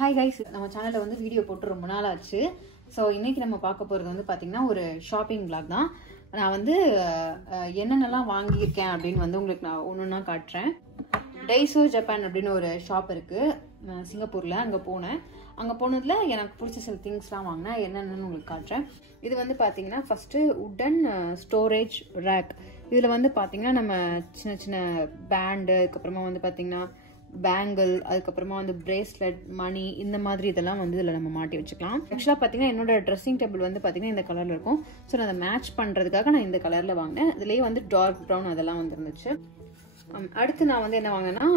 Hi guys, நம்ம சேனல்ல வந்து வீடியோ போட்டு ரொம்ப நாள் ஆச்சு. சோ இன்னைக்கு நம்ம பார்க்க போறது வந்து பாத்தீங்கன்னா ஒரு ஷாப்பிங் vlog தான். நான் வந்து என்னென்னலாம் வாங்கியிருக்கேன் அப்படின்னு வந்து உங்களுக்கு நான் ஒவ்வொண்ணா காட்றேன். டைசோ ஜப்பான் அப்படின்னு ஒரு ஷாப் இருக்கு சிங்கப்பூர்ல. அங்க போனேன். அங்க போனதுல எனக்கு பிடிச்ச சில திங்ஸ்லாம் வாங்கினேன். என்னென்னு உங்களுக்கு காட்றேன். இது வந்து பாத்தீங்கன்னா ஃபர்ஸ்ட் வுடன் ஸ்டோரேஜ் ரேக். இதுல வந்து பாத்தீங்கன்னா நம்ம சின்ன சின்ன பேண்ட், அதுக்கப்புறமா வந்து பாத்தீங்கன்னா பேங்கிள், அதுக்கப்புறமா வந்து பிரேஸ்லெட், மணி, இந்த மாதிரி இதெல்லாம் வந்து இதில் நம்ம மாட்டி வச்சுக்கலாம். ஆக்சுவலாக பார்த்தீங்கன்னா என்னோட ட்ரெஸ்ஸிங் டேபிள் வந்து பார்த்தீங்கன்னா இந்த கலரில் இருக்கும். ஸோ நான் அதை மேட்ச் பண்ணுறதுக்காக நான் இந்த கலரில் வாங்கினேன். இதுலேயே வந்து டார்க் ப்ரௌன் அதெல்லாம் வந்து இருந்துச்சு. அடுத்து நான் வந்து என்ன வாங்கினேன்னா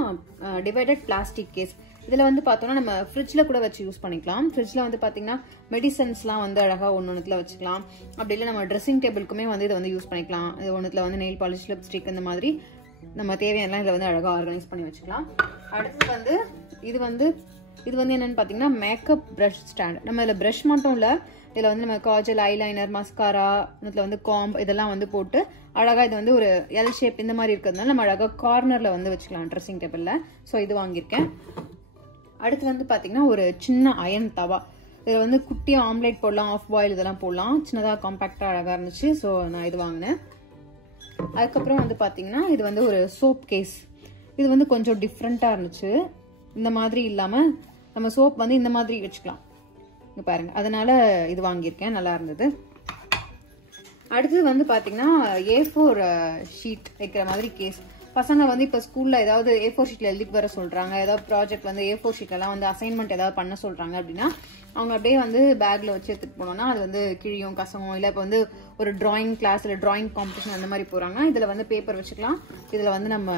டிவைடட் பிளாஸ்டிக் கேஸ். இதில் வந்து பார்த்தோம்னா நம்ம ஃப்ரிட்ஜில் கூட வச்சு யூஸ் பண்ணிக்கலாம். ஃப்ரிட்ஜில் வந்து பார்த்தீங்கன்னா மெடிசன்ஸ்லாம் வந்து அழகாக ஒன்றுத்துல வச்சுக்கலாம். அப்படி இல்லை நம்ம ட்ரெஸ்ஸிங் டேபிளுக்குமே வந்து இதை வந்து யூஸ் பண்ணிக்கலாம். இது ஒன்றுத்துல வந்து நெயில் பாலிஷ், லிப்ஸ்டிக் இந்த மாதிரி நம்ம தேவையெல்லாம் இதில் வந்து அழகாக ஆர்கனைஸ் பண்ணி வச்சுக்கலாம். அடுத்து வந்து இது வந்து என்னன்னு பார்த்தீங்கன்னா மேக்கப் ப்ரஷ் ஸ்டாண்ட். நம்ம இதில் ப்ரஷ் மட்டும் இல்லை, இதில் வந்து நம்ம காஜல், ஐலைனர், மஸ்காரா, இதில் வந்து காம்ப் இதெல்லாம் வந்து போட்டு அழகாக இது வந்து ஒரு எல் ஷேப் இந்த மாதிரி இருக்கிறதுனால நம்ம அழகாக கார்னரில் வந்து வச்சுக்கலாம் ட்ரெஸ்ஸிங் டேபிளில். ஸோ இது வாங்கியிருக்கேன். அடுத்து வந்து பார்த்தீங்கன்னா ஒரு சின்ன அயன் தவா. இதில் வந்து குட்டி ஆம்லேட் போடலாம், ஆஃப் பாயில் இதெல்லாம் போடலாம். சின்னதாக காம்பாக்டாக அழகாக இருந்துச்சு. ஸோ நான் இது வாங்கினேன். அதுக்கப்புறம் வந்து பார்த்தீங்கன்னா இது வந்து ஒரு சோப் கேஸ். இது வந்து கொஞ்சம் டிஃப்ரெண்ட்டாக இருந்துச்சு. இந்த மாதிரி இல்லாமல் நம்ம சோப் வந்து இந்த மாதிரி வச்சுக்கலாம். இங்கே பாருங்க, அதனால இது வாங்கியிருக்கேன். நல்லா இருந்தது. அடுத்தது வந்து பார்த்தீங்கன்னா A4 ஷீட் வைக்கிற மாதிரி கேஸ். பசங்க வந்து இப்போ ஸ்கூலில் ஏதாவது A4 ஷீட்டில் எழுதிட்டு வர சொல்கிறாங்க, ஏதாவது ப்ராஜெக்ட் வந்து A4 ஷீட்லாம் வந்து அசைன்மெண்ட் ஏதாவது பண்ண சொல்கிறாங்க அப்படின்னா அவங்க அப்படியே வந்து பேக்கில் வச்சு எடுத்துகிட்டு போனோம்னா அது வந்து கிழியும், கசங்கும். இல்லை இப்போ வந்து ஒரு டிராயிங் கிளாஸ் இல்லை டிராயிங் காம்படிஷன் அந்த மாதிரி போகிறாங்க, இதில் வந்து பேப்பர் வச்சுக்கலாம். இதில் வந்து நம்ம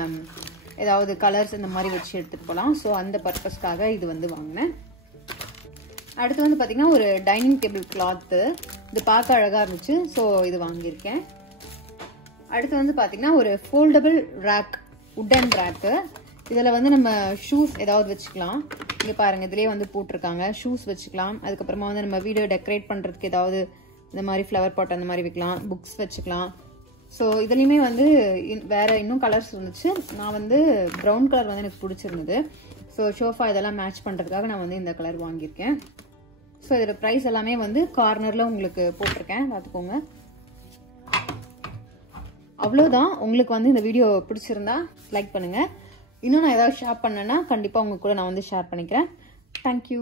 ஏதாவது கலர்ஸ் இந்த மாதிரி வச்சு எடுத்துகிட்டு போகலாம். ஸோ அந்த பர்பஸ்க்காக இது வந்து வாங்கினேன். அடுத்து வந்து பார்த்தீங்கன்னா ஒரு டைனிங் டேபிள் கிளாத்து. இது பார்க்க அழகாக இருந்துச்சு. ஸோ இது வாங்கியிருக்கேன். அடுத்து வந்து பார்த்தீங்கன்னா ஒரு ஃபோல்டபிள் ரேக், வுடன் ரேக்கு. இதில் வந்து நம்ம ஷூஸ் ஏதாவது வச்சுக்கலாம். இங்கே பாருங்கள், இதிலே வந்து போட்டிருக்காங்க. ஷூஸ் வச்சுக்கலாம். அதுக்கப்புறமா வந்து நம்ம வீடியோ டெக்கரேட் பண்ணுறதுக்கு ஏதாவது இந்த மாதிரி ஃப்ளவர் பாட் அந்த மாதிரி வைக்கலாம். புக்ஸ் வச்சுக்கலாம். ஸோ இதுலேயுமே வந்து வேறு இன்னும் கலர்ஸ் இருந்துச்சு. நான் வந்து ப்ரௌன் கலர் வந்து எனக்கு பிடிச்சிருந்தது. ஸோ ஷோஃபா இதெல்லாம் மேட்ச் பண்ணுறதுக்காக நான் வந்து இந்த கலர் வாங்கியிருக்கேன். ஸோ இதோட ப்ரைஸ் எல்லாமே வந்து கார்னரில் உங்களுக்கு போட்டிருக்கேன், பார்த்துக்கோங்க. அவ்வளோதான். உங்களுக்கு வந்து இந்த வீடியோ பிடிச்சிருந்தா லைக் பண்ணுங்கள். இன்னும் நான் ஏதாவது ஷேர் பண்ணேன்னா கண்டிப்பாக உங்க கூட நான் வந்து ஷேர் பண்ணிக்கிறேன். தேங்க்யூ.